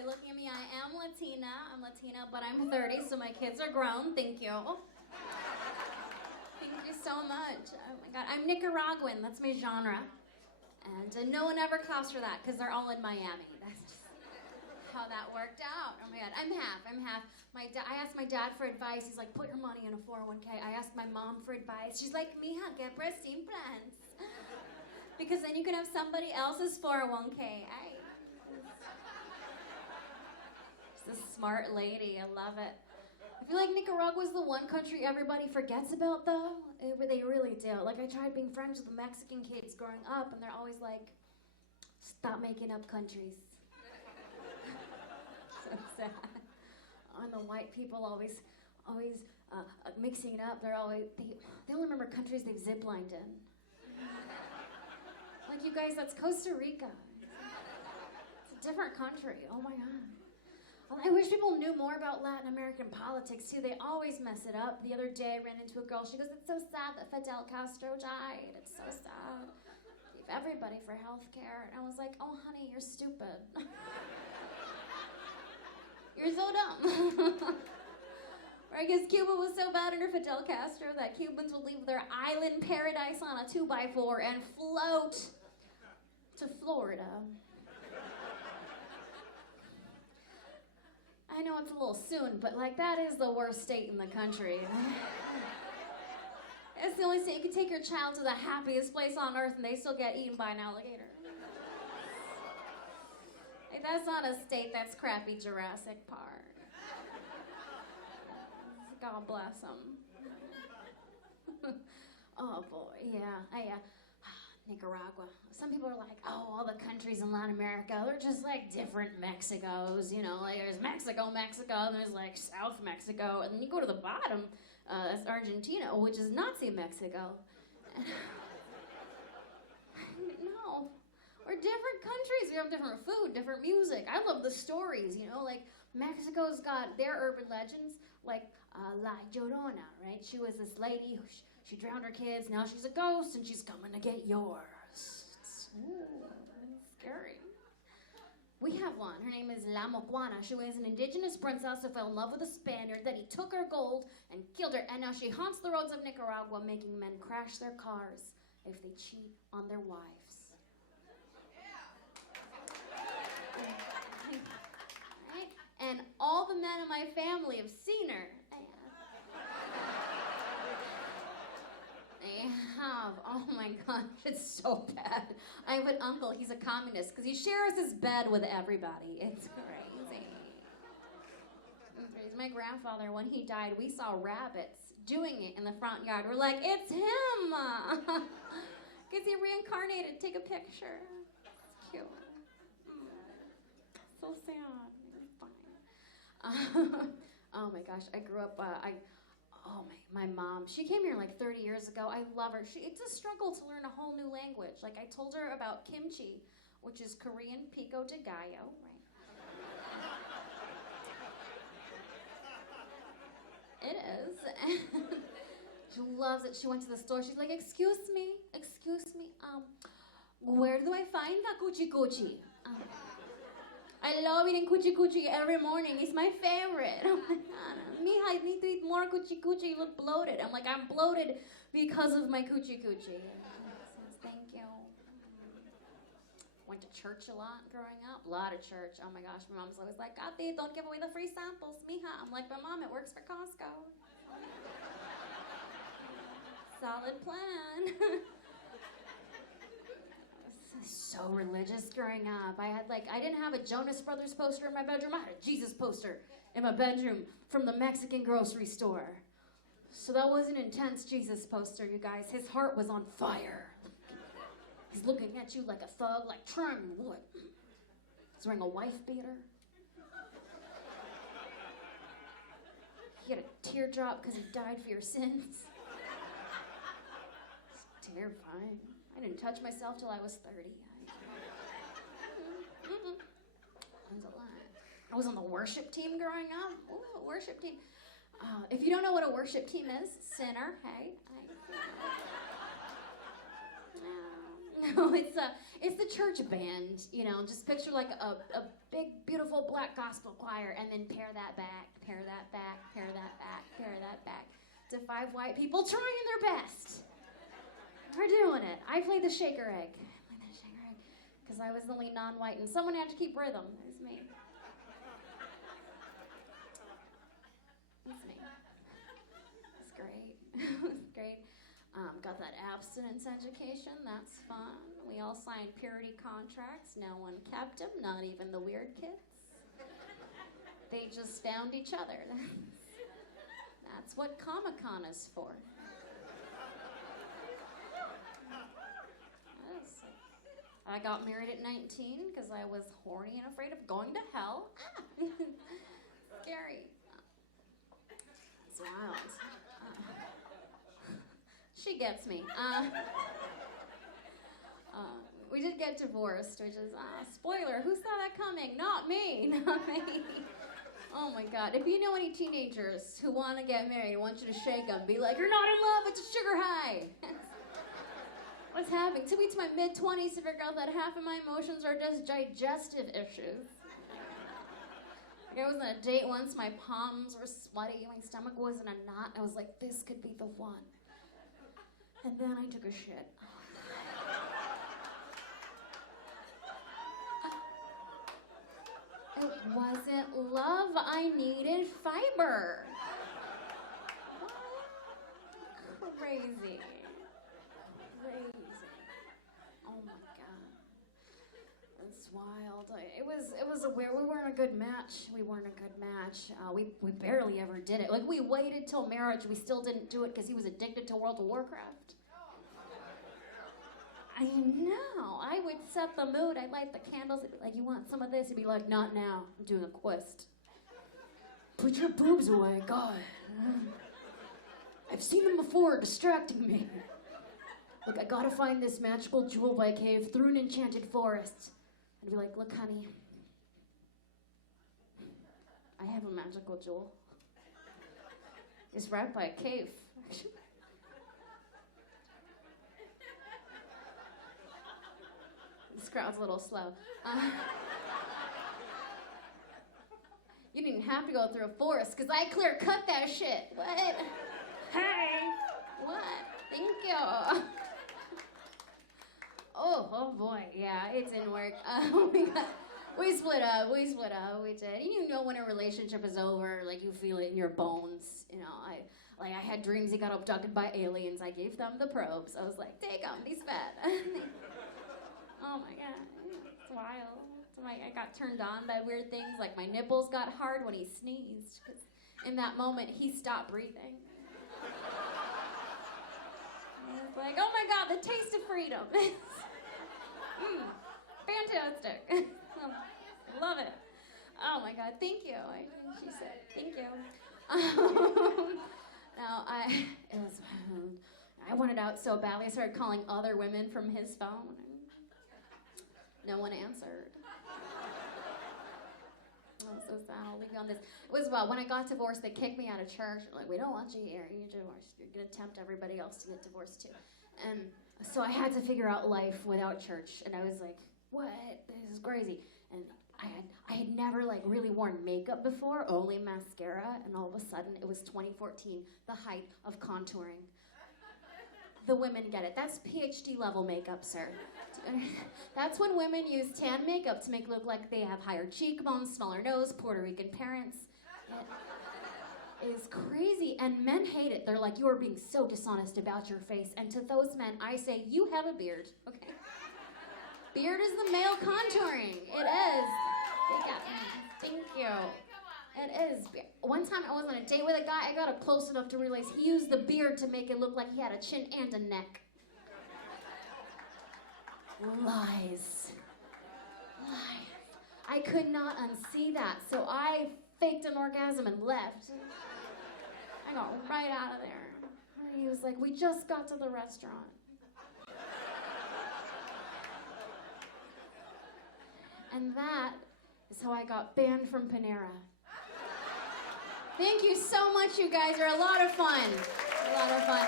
by looking at me, I am Latina. I'm Latina, but I'm 30, so my kids are grown. Thank you. Thank you so much. Oh my God, I'm Nicaraguan. That's my genre. And no one ever claps for that because they're all in Miami. That's just how that worked out. Oh my God, I'm half. I asked my dad for advice. He's like, put your money in a 401k. I asked my mom for advice. She's like, mija, que breast implants. Because then you can have somebody else's 401k. She's a smart lady. I love it. I feel like Nicaragua's the one country everybody forgets about, though. They really do. Like, I tried being friends with the Mexican kids growing up, and they're always like, stop making up countries. So sad. And the white people always mixing it up. They only remember countries they've ziplined in. Like, you guys, that's Costa Rica. It's a different country. Oh my God. I wish people knew more about Latin American politics, too. They always mess it up. The other day, I ran into a girl. She goes, it's so sad that Fidel Castro died. It's so sad. Leave everybody for health care. And I was like, oh, honey, you're stupid. You're so dumb. Or I guess Cuba was so bad under Fidel Castro that Cubans would leave their island paradise on a 2x4 and float to Florida. I know it's a little soon, but like that is the worst state in the country. It's the only state you can take your child to the happiest place on earth and they still get eaten by an alligator. Like, that's not a state, that's crappy Jurassic Park. God bless them. Oh boy, yeah. Nicaragua. Some people are like, oh, all the countries in Latin America, they're just like different Mexicos, you know, like there's Mexico, and there's like South Mexico, and then you go to the bottom, that's Argentina, which is Nazi Mexico. No, we're different countries, we have different food, different music. I love the stories, you know, like Mexico's got their urban legends, like La Llorona, right? She was this lady who she drowned her kids, now she's a ghost and she's coming to get yours. It's scary. We have one. Her name is La Mocuana. She was an indigenous princess who fell in love with a Spaniard, then he took her gold and killed her, and now she haunts the roads of Nicaragua, making men crash their cars if they cheat on their wives. Right? And all the men in my family have seen her. They have. Oh my gosh, it's so bad. I have an uncle, he's a communist, because he shares his bed with everybody. It's crazy. My grandfather, when he died, we saw rabbits doing it in the front yard. We're like, it's him! Because he reincarnated. Take a picture. It's cute. So sad. It's fine. Oh my gosh, I grew up, my mom, she came here like 30 years ago. I love her. It's a struggle to learn a whole new language. Like, I told her about kimchi, which is Korean pico de gallo, right? It is. She loves it. She went to the store. She's like, excuse me, where do I find the cuchi cuchi? I love eating cuchi cuchi every morning. It's my favorite. Oh my God. Mija, I need to eat more cuchi cuchi. You look bloated. I'm like, I'm bloated because of my cuchi cuchi. Thank you. Went to church a lot growing up. A lot of church. Oh my gosh, my mom's always like, Ate, don't give away the free samples, mija. I'm like, but mom, it works for Costco. Solid plan. So religious growing up. I didn't have a Jonas Brothers poster in my bedroom. I had a Jesus poster in my bedroom from the Mexican grocery store. So that was an intense Jesus poster, you guys. His heart was on fire. He's looking at you like a thug, like, trying what? He's wearing a wife beater. He had a teardrop because he died for your sins. It's terrifying. I didn't touch myself till I was 30. I was on the worship team growing up. Ooh, worship team. If you don't know what a worship team is, sinner, hey. So it's the church band, you know. Just picture like a big, beautiful black gospel choir, and then pair that back, pair that back, pair that back, pair that back to 5 white people trying their best. We're doing it. I played the shaker egg. Because I was the only non-white, and someone had to keep rhythm. It was me. It's me. It's great. It's great. Got that abstinence education. That's fun. We all signed purity contracts. No one kept them, not even the weird kids. They just found each other. That's what Comic-Con is for. I got married at 19 because I was horny and afraid of going to hell. Scary. It's wild. She gets me. We did get divorced, which is, spoiler, who saw that coming? Not me, not me. Oh my God. If you know any teenagers who want to get married, I want you to shake them. Be like, you're not in love, it's a sugar high. What's happening? Took me to my mid-20s to figure out that half of my emotions are just digestive issues. Like I was on a date once, my palms were sweaty, my stomach was in a knot. I was like, this could be the one. And then I took a shit. It wasn't love, I needed fiber. What? Crazy. Oh my God. It's wild. It was a weird, we weren't a good match. We barely ever did it. Like we waited till marriage, we still didn't do it because he was addicted to World of Warcraft. I know. I would set the mood. I'd light the candles. I'd be like, you want some of this? He'd be like, not now. I'm doing a quest. Put your boobs away, God. I've seen them before, distracting me. Look, I gotta find this magical jewel by a cave through an enchanted forest. I'd be like, look, honey, I have a magical jewel. It's right by a cave. This crowd's a little slow. You didn't have to go through a forest, because I clear cut that shit. What? Hey! What? Thank you. Oh boy, yeah, it didn't work. We split up, we did. You know when a relationship is over, like you feel it in your bones. You know, I had dreams he got abducted by aliens. I gave them the probes. I was like, take him, he's fed. Oh my God, it's wild. I got turned on by weird things, like my nipples got hard when he sneezed, because in that moment, he stopped breathing. It's like, oh my God, the taste of freedom. Fantastic. Love it. Oh my God, thank you. She said, thank you. No, I wanted out so badly. I started calling other women from his phone. No one answered. Oh, so sad. I'll leave you on this. It was when I got divorced, they kicked me out of church. Like, we don't want you here. You're divorced. You're going to tempt everybody else to get divorced too. And so I had to figure out life without church. And I was like, what? This is crazy. And I had never really worn makeup before, only mascara. And all of a sudden, it was 2014, the height of contouring. The women get it. That's PhD level makeup, sir. That's when women use tan makeup to make it look like they have higher cheekbones, smaller nose, Puerto Rican parents. It is crazy, and men hate it. They're like, you are being so dishonest about your face. And to those men, I say, you have a beard, okay? Beard is the male contouring. It is. Thank you. It is. One time I was on a date with a guy, I got up close enough to realize he used the beard to make it look like he had a chin and a neck. Lies. I could not unsee that, so I faked an orgasm and left. I got right out of there. He was like, we just got to the restaurant. And that is how I got banned from Panera. Thank you so much, you guys. You're a lot of fun. A lot of fun.